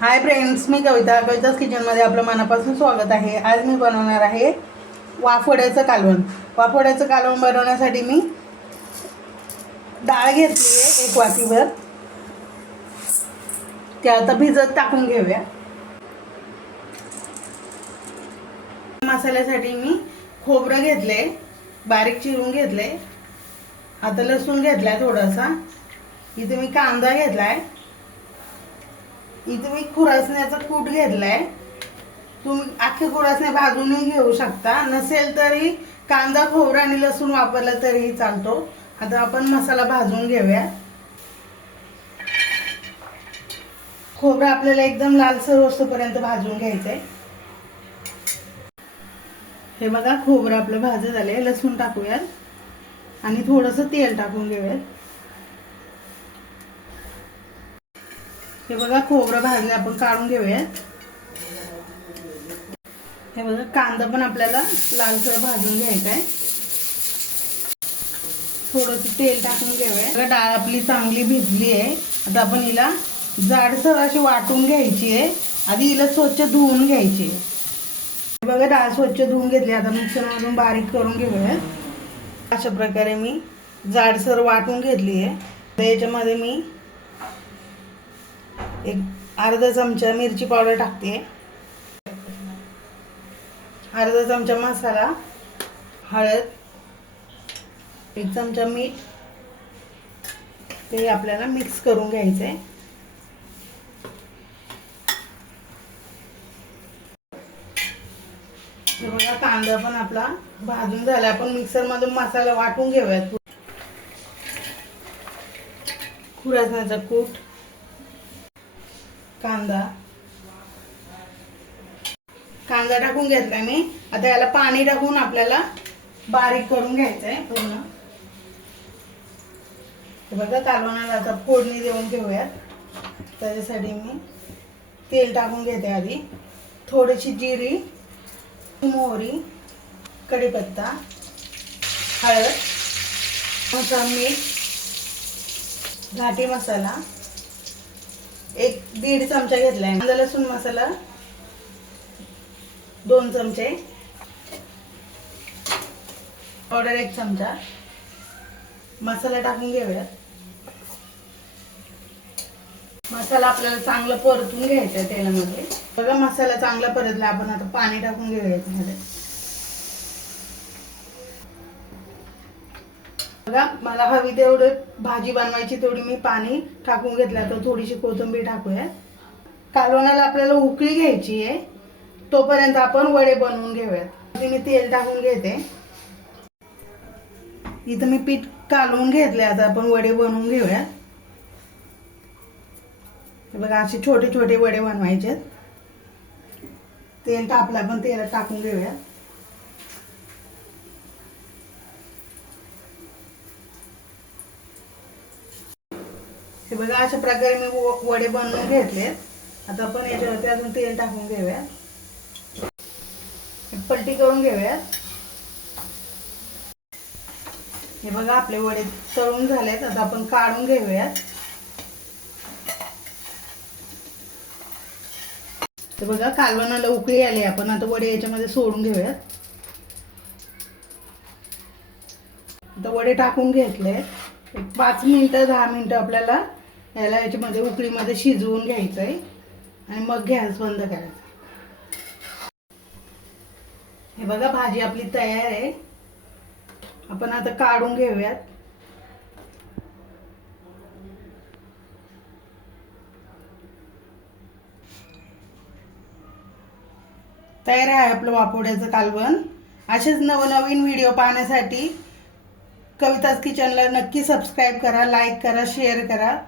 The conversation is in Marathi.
हाय फ्रेंड्स, मी कविताच किचनमध्ये आपलं मनापासून स्वागत आहे। आज मी बनवणार आहे वाफवड्याचं कालवण। वाफवड्याचं कालवण बनवण्यासाठी मी डाळ घेतली आहे 1 वाटीभर। ते आता भिजत टाकून घेऊया। मसाल्यासाठी मी खोबरं घेतले, बारीक चिरून घेतले। आता लसूण घेतलाय थोडासा। इथे मी कांदा घेतलाय। इथे मी खुरासण्याचा कूट घेतलाय। तुम्ही अख्खे खुरासणे भाजूनही घेऊ शकता, नसेल तरी कांदा खोबरा आणि लसूण वापरला तरीही चालतो। आता आपण मसाला भाजून घेऊया। खोबरं आपल्याला एकदम लालसर होईपर्यंत भाजून घ्यायचंय। हे बघा, खोबरं आपलं भाजलं झालंय। लसूण टाकूयात आणि थोडंसं तेल टाकून घेऊयात। हे बघा, खोबरं भाजले, आपण काढून घेऊयात। हे बघा, कांदा पण आपल्याला लालसर भाजून घ्यायचा आहे। थोडंसं तेल टाकून घेऊया। डाळ आपली चांगली भिजली आहे। आता आपण हिला जाडसर अशी वाटून घ्यायची आहे। आधी हिला स्वच्छ धुवून घ्यायची आहे। हे बघा, डाळ स्वच्छ धुवून घेतली। आता मिक्सरमधून बारीक करून घेऊया। अशा प्रकारे मी जाडसर वाटून घेतली आहे। याच्यामध्ये मी एक अर्धा चमचा मिरची पावडर टाकते, अर्धा चमचा मसाला, हळद, 1 चमचा मीठ। ते आपल्याला मिक्स करून घ्यायचंय। हे बघा, कांदा पण आपला भाजून झाला। आपण मिक्सर मधून मसाला वाटून घेऊयात। खुरासण्याचा कूट, कांदा टाकून घेतलाय मी। आता याला पाणी टाकून आपल्याला बारीक करून घ्यायचंय पूर्ण। हे बघा, कालवणाला आता फोडणी देऊन घेऊयात। त्याच्यासाठी मी तेल टाकून घेते। आधी थोडीशी जिरी, मोहरी, कढीपत्ता, हळद, मीठ, घाटी मसाला, 1-1.5 चमचा घेतलाय। कांदा लसूण मसाला 2 चमचे, पावडर 1 चमचा। मसाला टाकून घेऊया। मसाला आपल्याला चांगला परतून घ्यायचा तेलामध्ये। बघा, मसाला चांगला परतला। आपण आता पाणी टाकून घेऊया याच्यामध्ये। बघा, मला हवी तेवढं भाजी बनवायची तेवढी मी पाणी टाकून घेतलं। तर थोडीशी कोथिंबीर टाकूया। कालवणाला आपल्याला उकळी घ्यायची आहे, तोपर्यंत आपण वडे बनवून घेऊयात। मी तेल टाकून घेते। इथं मी पीठ कालवून घेतले। आता आपण वडे बनवून घेऊया। बघा, असे छोटे छोटे वडे बनवायचे। तेल तापलं, आपण तेलात टाकून घेऊया। हे बघा, अशा प्रकारे मी वडे बनवून घेतले। आता आपण याच्यावरती अजून तेल टाकून घेऊया, पलटी करून घेऊया। हे बघा, आपले वडे तळून झालेत। आता आपण काढून घेऊयात। हे बघा, कालवणाला उकळी आली। आपण आता वडे याच्यामध्ये सोडून घेऊयात। आता वडे टाकून घेतले। 5 मिनिटं 10 मिनिटं आपल्याला याला याच्यामध्ये उकळीमध्ये शिजवून घ्यायचंय आणि मग गॅस बंद करायचा। हे बघा, भाजी आपली तयार आहे। आपण आता काढून घेऊयात। तयार आहे आपलं वाफवड्याचं कालवण। असेच नवनवीन व्हिडिओ पाहण्यासाठी कविताज किचनला नक्की सबस्क्राईब करा, लाईक करा, शेअर करा।